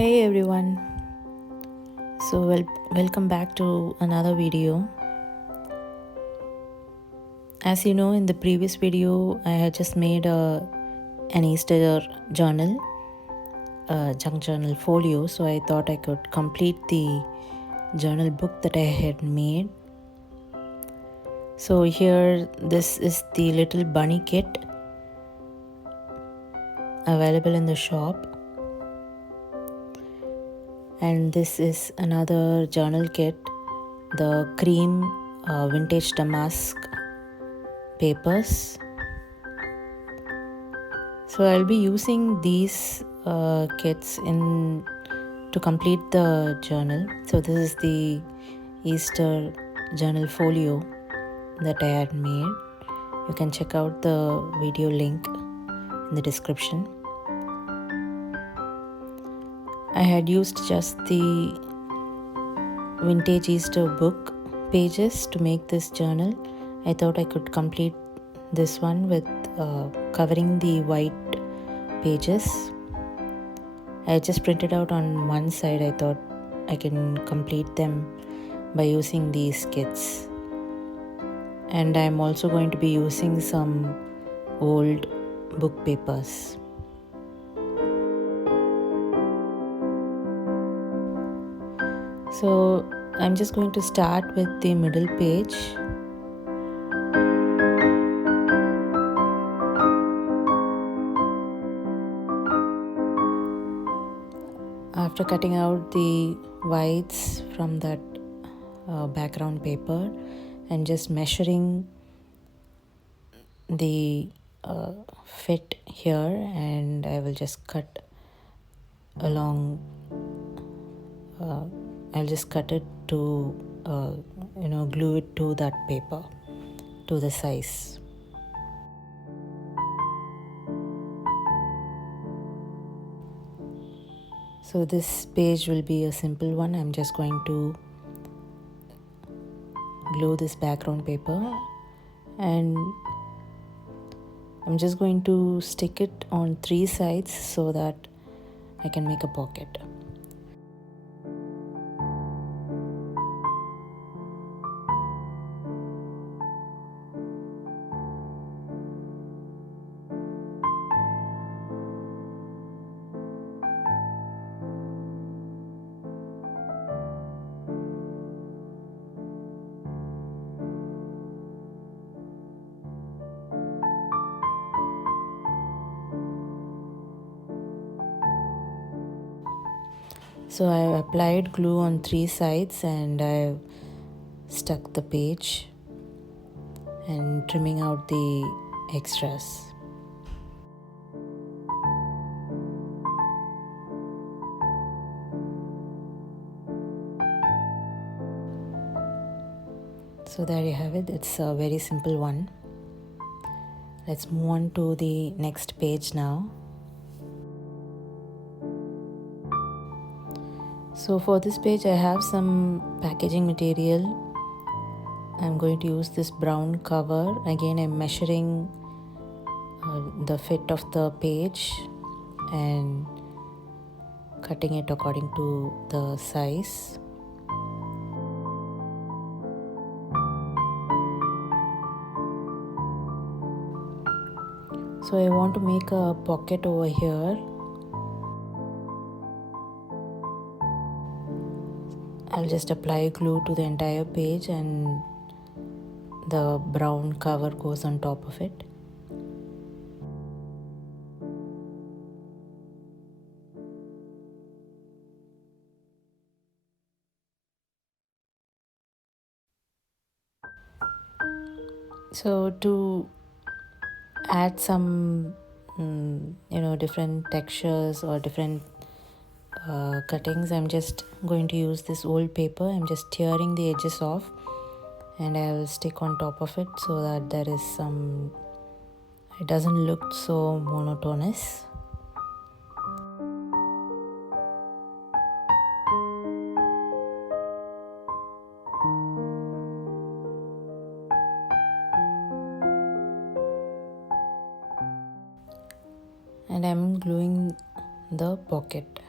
Hey everyone, welcome back to another video. As you know, in the previous video I had just made an Easter journal, a junk journal folio, so I thought I could complete the journal book that I had made. So here, this is the little bunny kit available in the shop. And this is another journal kit, the cream vintage damask papers. So I'll be using these kits to complete the journal. So this is the Easter journal folio that I had made. You can check out the video link in the description. I had used just the vintage Easter book pages to make this journal. I thought I could complete this one with covering the white pages. I just printed out on one side. I thought I can complete them by using these kits. And I'm also going to be using some old book papers. So I'm just going to start with the middle page. After cutting out the whites from that background paper and just measuring the fit here, and I will just cut along. I'll just cut it to glue it to that paper to the size. So this page will be a simple one. I'm just going to glue this background paper, and I'm just going to stick it on 3 sides so that I can make a pocket. So I applied glue on 3 sides and I stuck the page and trimming out the extras. So there you have it. It's a very simple one. Let's move on to the next page now. So for this page I have some packaging material. I'm going to use this brown cover. Again, I'm measuring the fit of the page and cutting it according to the size. So I want to make a pocket over here. I'll just apply glue to the entire page and the brown cover goes on top of it. So to add some different textures or different cuttings, I'm just going to use this old paper. I'm just tearing the edges off and I'll stick on top of it so that there is it doesn't look so monotonous. And I'm gluing the pocket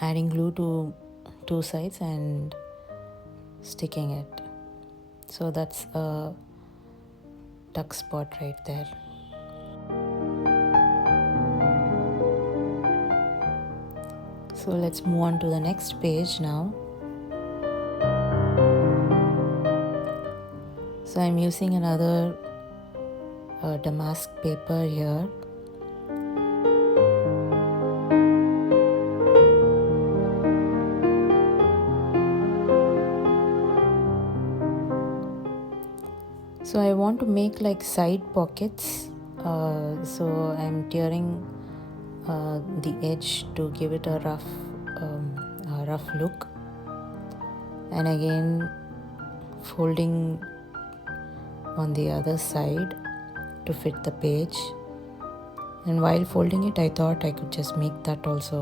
adding glue to two sides and sticking it. So that's a tuck spot right there. So let's move on to the next page now. So I'm using another damask paper here. So I want to make like side pockets. So I'm tearing the edge to give it a rough look, and again folding on the other side to fit the page. And while folding it, I thought I could just make that also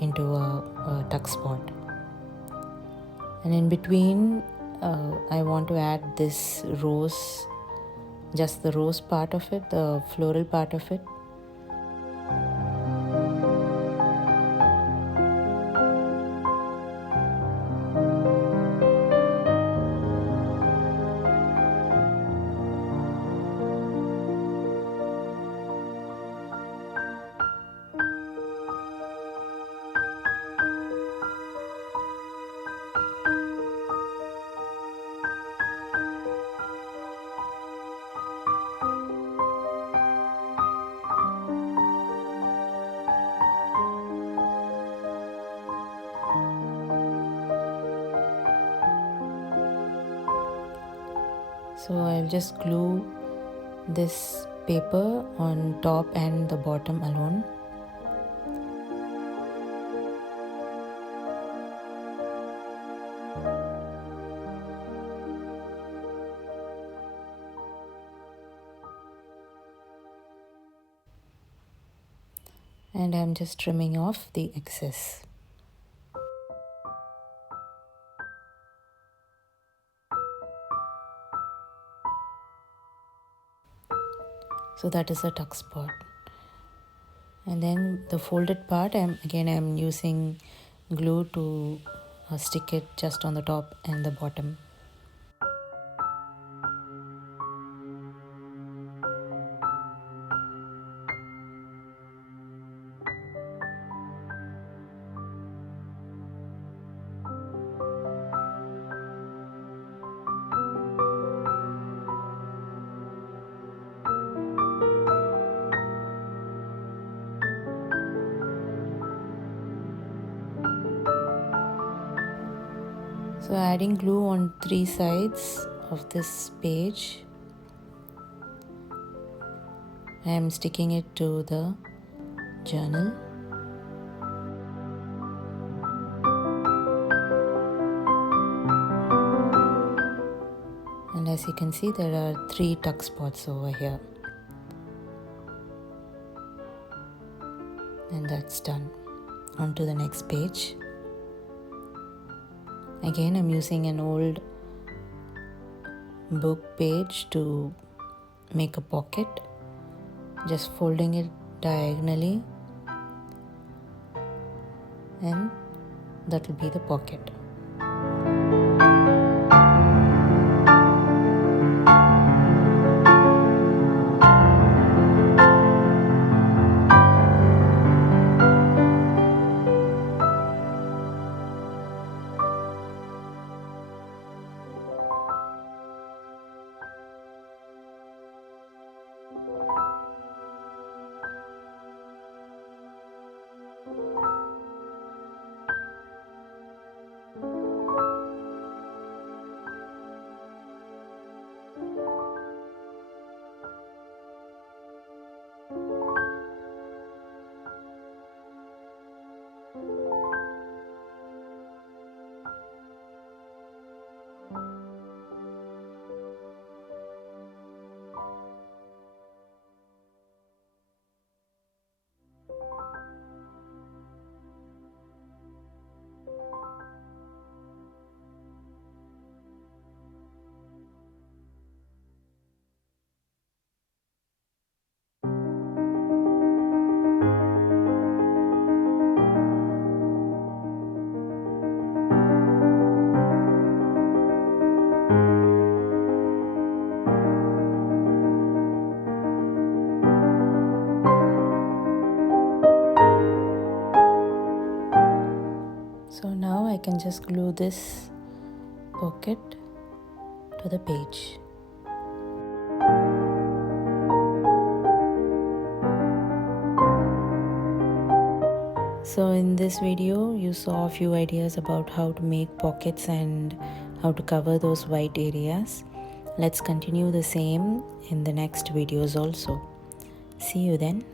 into a tuck spot. And in between, I want to add this rose, just the rose part of it, the floral part of it. So I'll just glue this paper on top and the bottom alone. And I'm just trimming off the excess. So that is a tuck spot. And then the folded part, I'm using glue to stick it just on the top and the bottom. So adding glue on 3 sides of this page, I am sticking it to the journal. And as you can see, there are 3 tuck spots over here. And that's done. On to the next page. Again, I'm using an old book page to make a pocket, just folding it diagonally, and that will be the pocket. just glue this pocket to the page. So in this video you saw a few ideas about how to make pockets and how to cover those white areas. Let's continue the same in the next videos also. See you then.